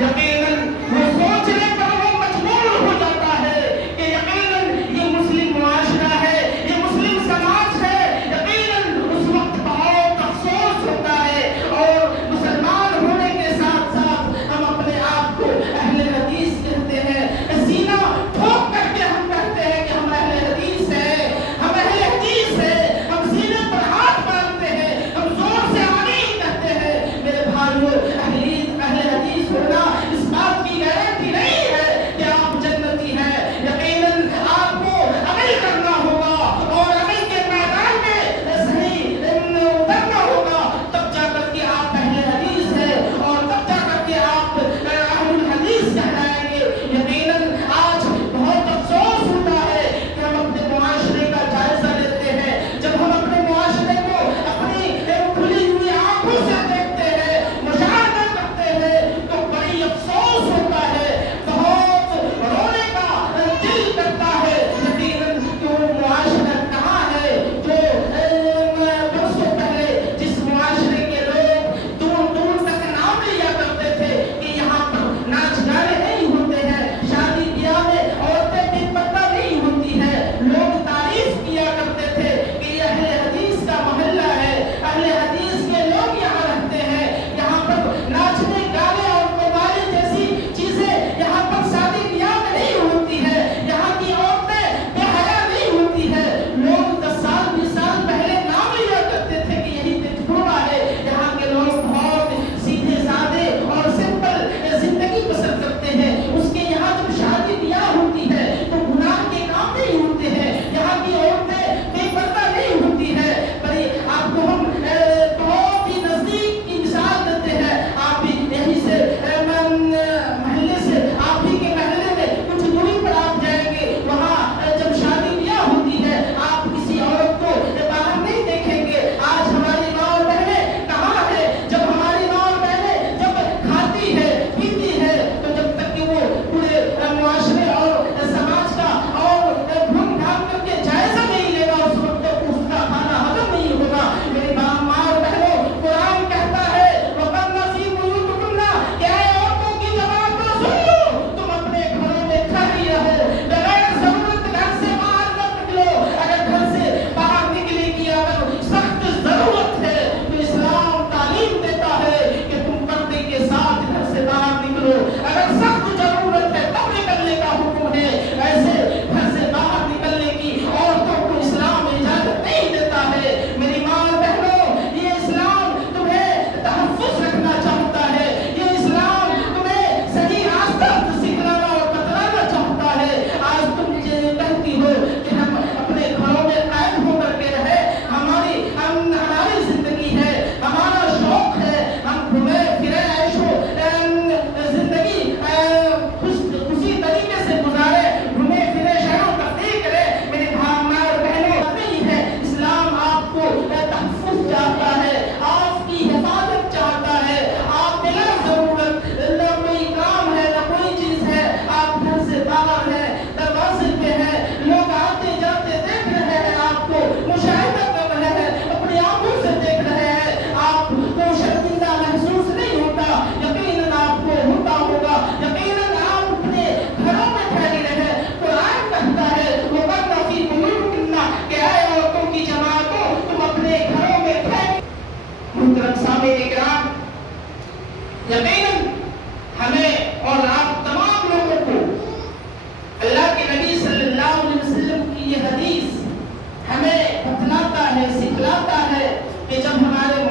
یقیناً وہ سوچنے پر وہ مجبور ہو جاتا ہے کہ یقیناً یہ مسلم معاشرہ ہے، یہ مسلم سماج ہے۔ یقیناً اس وقت بہت افسوس ہوتا ہے، اور مسلمان ہونے کے ساتھ ساتھ ہم اپنے آپ کو اہل حدیث کہتے ہیں۔ سینہ ٹھوک کر کے ہم کہتے ہیں کہ ہم اہل حدیث ہیں، ہم اہل حدیث ہیں، ہم سینے پر ہاتھ باندھتے ہیں، ہم زور سے آمین کہتے ہیں۔ میرے بھائیو، اہل حدیث ہونا اس بات کی گارنٹی نہیں ہے کہ آپ جنتی ہیں۔ یقیناً آپ کو عمل کرنا ہوگا، اور عمل کے میدان میں صحیح اترنا ہوگا، تب جا کر کے آپ اہل حدیث ہیں، اور تب جا کر کے آپ اہل الحدیث کہلائیں گے۔ یقیناً آج بہت افسوس ہوتا ہے کہ ہم اپنے معاشرے کا جائزہ لیتے ہیں، جب ہم اپنے معاشرے کو اپنی کھلی ہوئی آنکھوں سے دیکھتے ہیں، مشاہدہ کرتے ہیں، تو بڑی افسوس ہوتا ہے، بہت رونے کا دل کرتا ہے۔ یقیناً کہ وہ معاشرہ کہاں ہے جو برسوں پہلے جس معاشرے کے لوگ دور دور تک نام لیا کرتے تھے کہ یہاں پر ناچ گانے نہیں ہوتے ہیں، شادی بیاہ میں عورتیں بے پردہ نہیں ہوتی ہیں، لوگ تعریف کیا کرتے تھے کہ یہ اہل حدیث کا محلہ ہے، اہل حدیث کے لوگ یہاں رہتے ہیں، یہاں پر ناچنے گانے اور قوالی جیسی چیزیں یہاں پر شادی بیاہ میں نہیں ہوتی ہے، یہاں کی عورتیں بے حیا نہیں ہوتی ہے۔ لوگ 10 سال 20 سال پہلے نام لیا کرتے تھے کہ یہی پنجگورہ ہے، یہاں کے لوگ بہت سیدھے سادے اور سمپل زندگی بسر کرتے ہیں، اس کے یہاں جب شادی بیاہ ہوتی ہے تو گناہ کے کام نہیں ہوتے ہیں، یہاں کی عورتیں بے پردہ نہیں ہوتی ہیں۔ بڑی آپ کو ہم بہت ہی نزدیک کی مثال دیتے ہیں، آپ بھی یہیں سے محلے سے، آپ ہی کے محلے میں کچھ دوری پر آپ جائیں گے، وہاں جب شادی بیاہ ہوتی ہے آپ کسی عورت کو باہر نہیں دیکھیں گے۔ آج ہماری ماں اور بہنیں کہاں ہے؟ جب ہماری ماں اور بہنیں جب کھاتی ہے پیتی ہے تو جب تک کہ وہ پورے معاشرے اور سماج کا اور گھوم گھام کر کے جائزہ نہیں لے گا، اس وقت تک اس کا کھانا ہضم نہیں ہوگا۔ میری ماں اور بہنوں، قرآن کہتا ہے وَقَرْنَ فِي بُيُوتِكُنَّ کہ اے عورتوں کی جماعت کو سن لو، تم اپنے گھروں میں ٹھہری رہو، بغیر ضرورت گھر سے باہر مت نکلو۔ اگر گھر سے باہر نکلے کی اگر سخت ضرورت ہے تو اسلام تعلیم دیتا ہے کہ تم پردے کے ساتھ گھر سے باہر نکلو۔ اگر سخت ضرورت ہے تب نکلنے کا حکم ہے، ایسے گھر سے باہر نکلنے کی عورتوں کو اسلام اجازت نہیں دیتا ہے۔ میری ماں اور بہنوں، یہ اسلام تمہیں تحفظ رکھنا چاہتا ہے، یہ اسلام تمہیں صحیح راستہ سکھلانا اور بتلانا چاہتا ہے۔ آج تم یہ کہتی ہو کہ ہم اپنے گھروں میں قید ہو کر کے رہے، ہماری زندگی ہے، ہمارا شوق ہے، ہم گھومے پھرے، عیش و زندگی اسی طریقے سے گزارے، گھومے پھرے، شہر و تفریح کرے۔ میرے بھائی اور بہنوں، نہیں ہے، اسلام آپ کو تحفظ چاہتا ہے، آپ کی حفاظت چاہتا ہے۔ آپ بلا ضرورت نہ کوئی کام ہے نہ کوئی چیز ہے، آپ گھر سے باہر ہیں، دروازے پہ ہیں، لوگ آتے جاتے دیکھ رہے ہیں، آپ کو مشاہدہ کر رہے ہیں، اپنی آنکھوں سے دیکھ رہے ہیں، آپ کو شرمندہ محسوس نہیں ہوتا؟ یقیناً آپ کو ہوتا ہوگا۔ یقیناً آپ اپنے گھروں میں ٹھہری رہے۔ قرآن کہتا ہے وَقَرْنَ فِي بُيُوتِكُنَّ کہ اے عورتوں کی جماعتوں، تم اپنے گھروں میں ٹھہری۔ محترم سامعین کرام، یقیناً ہمیں اور آپ تمام لوگوں کو اللہ کے نبی صلی اللہ علیہ وسلم کی یہ حدیث ہمیں بتلاتا ہے، سکھلاتا ہے کہ جب ہمارے